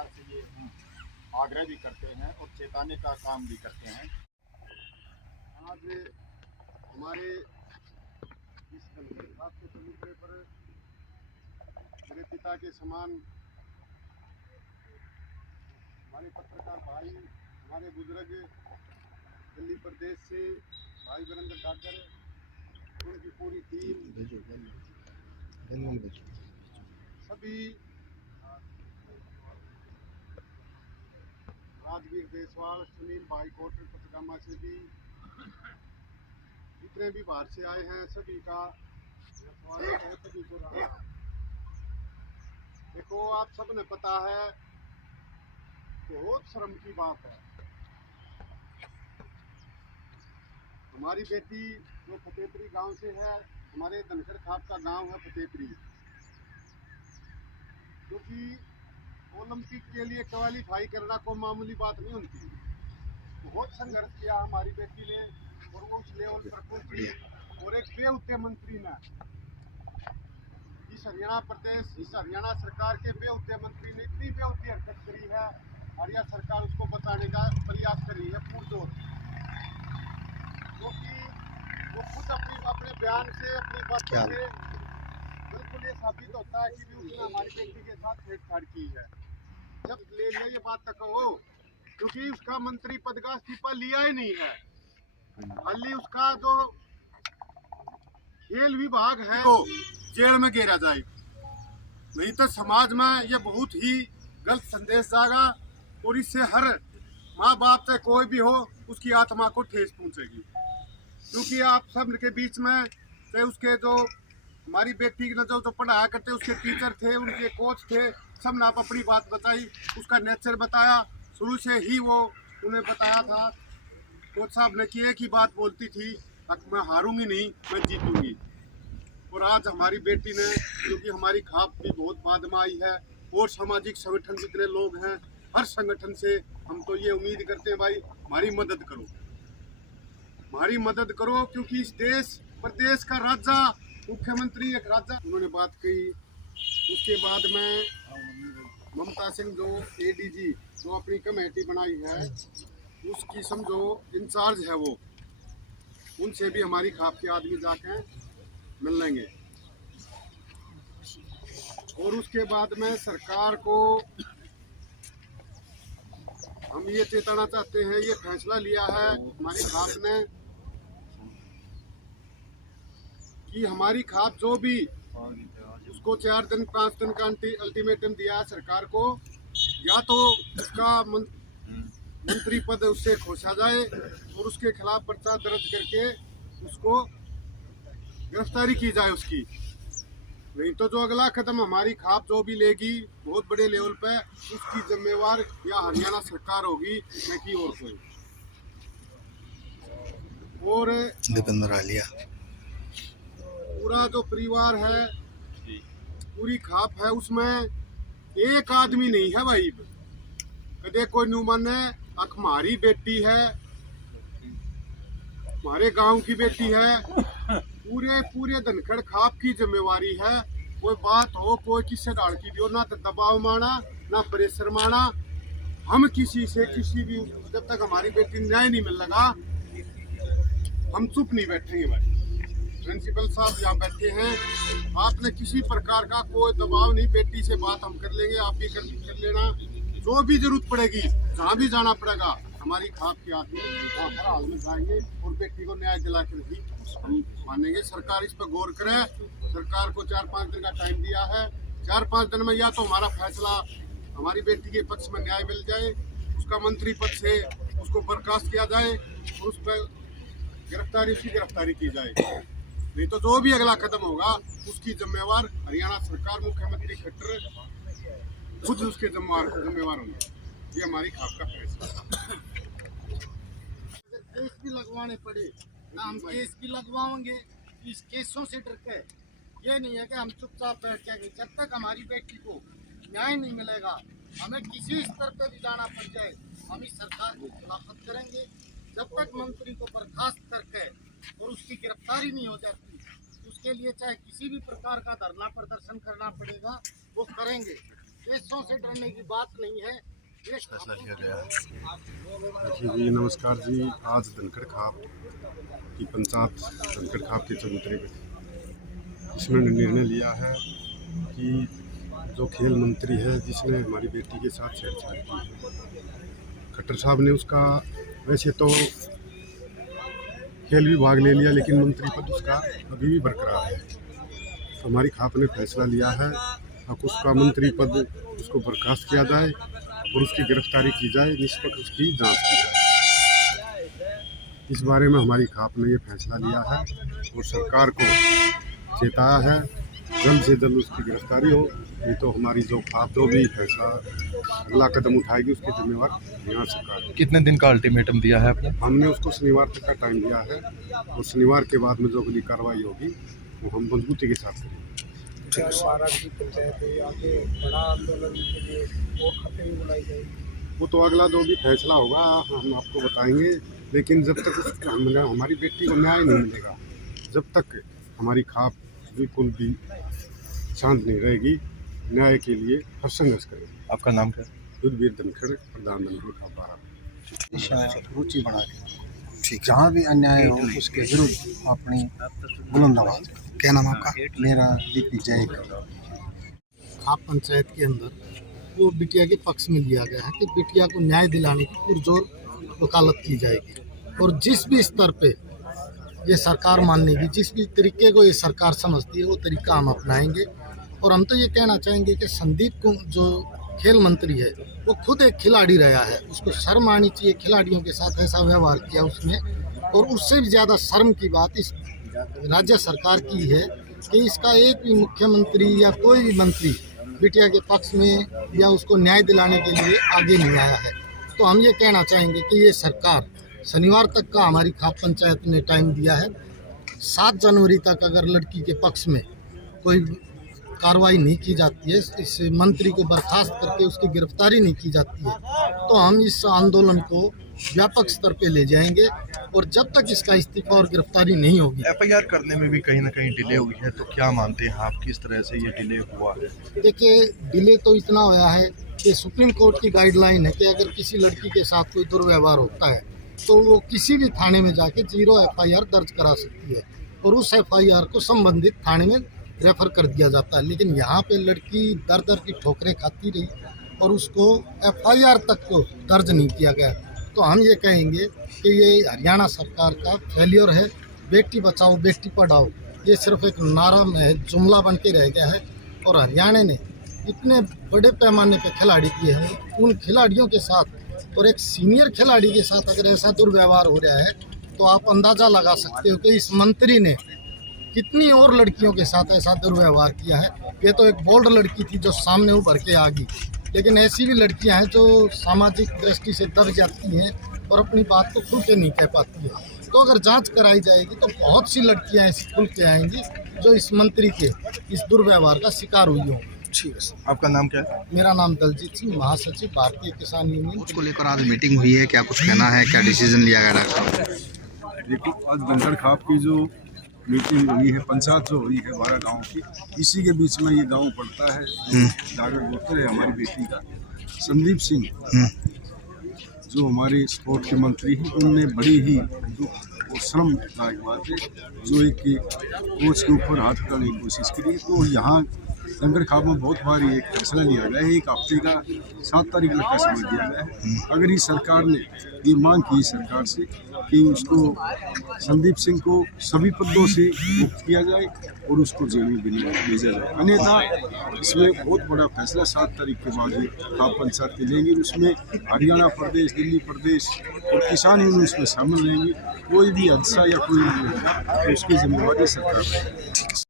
सरकार से ये आग्रह भी करते हैं और चेताने का काम भी करते हैं। आज हमारे इस धनगर के चबूतरे पर मेरे पिता के समान हमारे पत्रकार भाई, हमारे बुजुर्ग दिल्ली प्रदेश से भाई वीरेंद्र डागर, उनकी पूरी टीम, सभी राजवीर देसवाल, सुनील भाई कोटर पचगामा से भी जितने भी बाहर से आए हैं सभी का स्वागत है, सभी को राम। देखो, आप सबने पता है, बहुत शर्म की बात है, हमारी बेटी जो फतेहपुरी गांव से है, हमारे धनखड़ खाप का गांव है फतेहपुरी, क्योंकि ओलंपिक के लिए क्वालिफाई करना कोई मामूली बात नहीं होती। बहुत संघर्ष किया हमारी बेटी ने और वो उस लेवल पर पहुंची। और एक बेउते मंत्री ने, इस हरियाणा प्रदेश, इस हरियाणा सरकार के बेउते मंत्री ने इतनी बेउती हरकत करी है, हरियाणा सरकार उसको बताने का प्रयास कर रही है पुरजोर, क्योंकि वो खुद अपने बयान से, अपनी बातों से बिल्कुल ये साबित होता है कि भी उसने हमारी बेटी के साथ छेड़छाड़ की है। जब ले लिया ये बात तक हो, क्योंकि उसका मंत्री पद का इस्तीफा लिया ही नहीं है, खाली उसका जो खेल विभाग है वो जेल में घेरा जाए, नहीं तो समाज में ये बहुत ही गलत संदेश जाएगा और इससे हर माँ बाप से कोई भी हो उसकी आत्मा को ठेस पहुंचेगी। क्योंकि आप सब के बीच में चाहे उसके जो हमारी बेटी ने जो पढ़ाया करते उसके टीचर थे, उनके कोच थे, सब ने आप अपनी बात बताई, उसका नेचर बताया, शुरू से ही वो उन्हें बताया था। कोच साहब ने कि एक ही बात बोलती थी, मैं हारूंगी नहीं, मैं जीतूंगी। और आज हमारी बेटी ने, क्योंकि हमारी खाप भी बहुत बाद में आई है और सामाजिक संगठन जितने लोग हैं, हर संगठन से हम तो ये उम्मीद करते हैं भाई हमारी मदद करो, हमारी मदद करो, क्योंकि इस देश प्रदेश का राजा मुख्यमंत्री एक राजा उन्होंने बात कही। उसके बाद में ममता सिंह जो एडीजी जो अपनी कमेटी बनाई है उसकी समझो इंचार्ज है, वो उनसे भी हमारी खाप के आदमी जाके मिल लेंगे। और उसके बाद में सरकार को हम ये चेताना चाहते हैं, ये फैसला लिया है हमारी खाप ने कि हमारी खाप जो भी उसको 4 दिन 5 दिन का अल्टीमेटम दिया है सरकार को, या तो उसका मंत्री पद उससे खोसा जाए और उसके खिलाफ पर्चा दर्ज करके उसको गिरफ्तारी की जाए उसकी, नहीं तो जो अगला कदम हमारी खाप जो भी लेगी बहुत बड़े लेवल पे, उसकी जिम्मेवार या हरियाणा सरकार होगी, न कि और कोई। और दीपेंद्र आलिया पूरा जो परिवार है, पूरी खाप है, उसमें एक आदमी नहीं है भाई कदे कोई नुमान है हमारी बेटी है, हमारे गांव की बेटी है, पूरे धनखड़ खाप की जिम्मेवारी है। कोई बात हो, कोई किससे डाल की भी हो, ना तो दबाव माना ना प्रेशर माना, हम किसी से किसी भी, जब तक हमारी बेटी न्याय नहीं मिल लगा हम चुप नहीं बैठेंगे भाई। प्रिंसिपल साहब यहाँ बैठे हैं, आपने किसी प्रकार का कोई दबाव नहीं, बेटी से बात हम कर लेंगे, आप भी कर लेना, जो भी जरूरत पड़ेगी, जहाँ भी जाना पड़ेगा, हमारी खाप के आदमी हर हाल में जाएंगे और बेटी को न्याय दिला कर ही हम मानेंगे। सरकार इस पर गौर करे, सरकार को 4-5 दिन का टाइम दिया है, 4-5 दिन में या तो हमारा फैसला हमारी बेटी के पक्ष में न्याय मिल जाए, उसका मंत्री पद से उसको बर्खास्त किया जाए और उस पर उसकी गिरफ्तारी की जाए, नहीं तो जो भी अगला कदम होगा उसकी जिम्मेवार हरियाणा सरकार, मुख्यमंत्री खट्टर खुद उसके जिम्मेवार होंगे। ये हमारी खाप का फैसला। केस भी लगवाने पड़े ना हम केस भी लगवाएंगे, इस केसों से डर के ये नहीं है कि हम चुपचाप बैठ जाएंगे। जब तक हमारी बेटी को न्याय नहीं मिलेगा, हमें किसी स्तर पे भी जाना पड़ जाए, हम इस सरकार की खिलाफत करेंगे। जब तक मंत्री को बर्खास्त करके और उसकी गिरफ्तारी नहीं हो जाती, उसके लिए चाहे किसी भी प्रकार का धरना प्रदर्शन करना पड़ेगा वो करेंगे। केसों से डरने की बात नहीं है। ये फैसला लिया गया है। देखिए जी, नमस्कार जी। आज धनखड़ खाप की पंचायत धनखड़ खाप के चबूतरे पे इसमें निर्णय लिया है कि जो खेल मंत्री है जिसने हमारी बेटी के साथ छेड़छाड़ की है, खट्टर साहब ने उसका वैसे तो खेल विभाग ले लिया, लेकिन मंत्री पद उसका अभी भी बरकरार है। तो हमारी खाप ने फैसला लिया है अब उसका मंत्री पद उसको बर्खास्त किया जाए और उसकी गिरफ्तारी की जाए, निष्पक्ष उसकी जांच की जाए। इस बारे में हमारी खाप ने ये फैसला लिया है और सरकार को चेताया है जल्द से जल्द उसकी गिरफ्तारी हो, नहीं तो हमारी जो खाप जो भी फैसला अगला कदम उठाएगी उसके जिम्मेवार बिहार सरकार है। कितने दिन का अल्टीमेटम दिया है आपने? हमने उसको शनिवार तक का टाइम दिया है और शनिवार के बाद में जो अगली कार्रवाई होगी वो हम मजबूती के साथ करेंगे। वो तो अगला जो भी फैसला होगा हम आपको बताएंगे, लेकिन जब तक हमारी बेटी को न्याय नहीं मिलेगा, जब तक हमारी खाप बिल्कुल भी शांत नहीं रहेगी, न्याय के लिए हर संघर्ष करेंगे। आपका नाम क्या है? युद्धवीर धनखड़, प्रधान धनखड़ खाप बारा। रुचि बढ़ा के जहाँ भी अन्याय हो उसके विरुद्ध अपनी बुलंद आवाज। क्या नाम आपका? मेरा दीपी जय। खाप पंचायत के अंदर वो बिटिया के पक्ष में लिया गया है कि बिटिया को न्याय दिलाने की पुरजोर वकालत की जाएगी और जिस भी स्तर पे ये सरकार मान लेगी, जिस भी तरीके को ये सरकार समझती है वो तरीका हम अपनाएंगे। और हम तो ये कहना चाहेंगे कि संदीप को जो खेल मंत्री है वो खुद एक खिलाड़ी रहा है, उसको शर्म आनी चाहिए। खिलाड़ियों के साथ ऐसा व्यवहार किया उसने, और उससे भी ज़्यादा शर्म की बात इस राज्य सरकार की है कि इसका एक भी मुख्यमंत्री या कोई भी मंत्री बिटिया के पक्ष में या उसको न्याय दिलाने के लिए आगे नहीं आया है। तो हम ये कहना चाहेंगे कि ये सरकार शनिवार तक का हमारी खाप पंचायत ने टाइम दिया है। 7 जनवरी तक अगर लड़की के पक्ष में कोई कार्रवाई नहीं की जाती है, इस मंत्री को बर्खास्त करके उसकी गिरफ्तारी नहीं की जाती है, तो हम इस आंदोलन को व्यापक स्तर पे ले जाएंगे। और जब तक इसका इस्तीफा और गिरफ्तारी नहीं होगी, एफआईआर करने में भी कहीं ना कहीं डिले हुई है, तो क्या मानते हैं आप किस तरह से ये डिले हुआ है? देखिए डिले तो इतना हुआ है कि सुप्रीम कोर्ट की गाइडलाइन है कि अगर किसी लड़की के साथ कोई दुर्व्यवहार होता है तो वो किसी भी थाने में जाके 0 एफआईआर दर्ज करा सकती है और उस एफआईआर को संबंधित थाने में रेफर कर दिया जाता है। लेकिन यहाँ पे लड़की दर दर की ठोकरें खाती रही और उसको एफआईआर तक को दर्ज नहीं किया गया। तो हम ये कहेंगे कि ये हरियाणा सरकार का फेलियर है। बेटी बचाओ बेटी पढ़ाओ ये सिर्फ एक नारा में जुमला बन के रह गया है और हरियाणा ने इतने बड़े पैमाने पे खिलाड़ी किए हैं, उन खिलाड़ियों के साथ और एक सीनियर खिलाड़ी के साथ अगर ऐसा दुर्व्यवहार हो रहा है तो आप अंदाज़ा लगा सकते हो कि इस मंत्री ने कितनी और लड़कियों के साथ ऐसा दुर्व्यवहार किया है। ये तो एक बोल्ड लड़की थी जो सामने उभर के आ गई, लेकिन ऐसी भी लड़कियां हैं जो सामाजिक दृष्टि से दब जाती हैं और अपनी बात को खुल के नहीं कह पाती हैं। तो अगर जांच कराई जाएगी तो बहुत सी लड़कियां ऐसी खुल के आएंगी जो इस मंत्री के इस दुर्व्यवहार का शिकार हुई हों। ठीक है सर। आपका नाम क्या है? मेरा नाम दलजीत सिंह, महासचिव भारतीय किसान यूनियन। उसको लेकर आज मीटिंग हुई है, क्या कुछ कहना है, क्या डिसीजन लिया गया है? देखो आज धनखड़ खाप की जो मीटिंग हुई है, पंचायत जो हुई है 12 गाँव की, इसी के बीच में ये गांव पड़ता है डागर गोत्र है हमारी बेटी का। संदीप सिंह जो हमारे स्पोर्ट के मंत्री हैं, उनने बड़ी ही जो शर्मदायक बात है जो एक कोच के ऊपर हाथ उठाने की कोशिश करी। तो यहाँ धनखड़ खाप में बहुत बार एक फैसला लिया गया है, 1 हफ्ते का 7 तारीख तक का समय दिया गया है। अगर इस सरकार ने ये मांग की सरकार से कि उसको संदीप सिंह को सभी पदों से मुक्त किया जाए और उसको जेल में भेजा जाए, अन्यथा इसमें बहुत बड़ा फैसला 7 तारीख के बाद ही खाप पंचायत लेंगी। उसमें हरियाणा प्रदेश, दिल्ली प्रदेश और किसान यूनियन उसमें शामिल रहेंगे। कोई भी हादसा या कोई तो उसकी जिम्मेवारी सरकार है।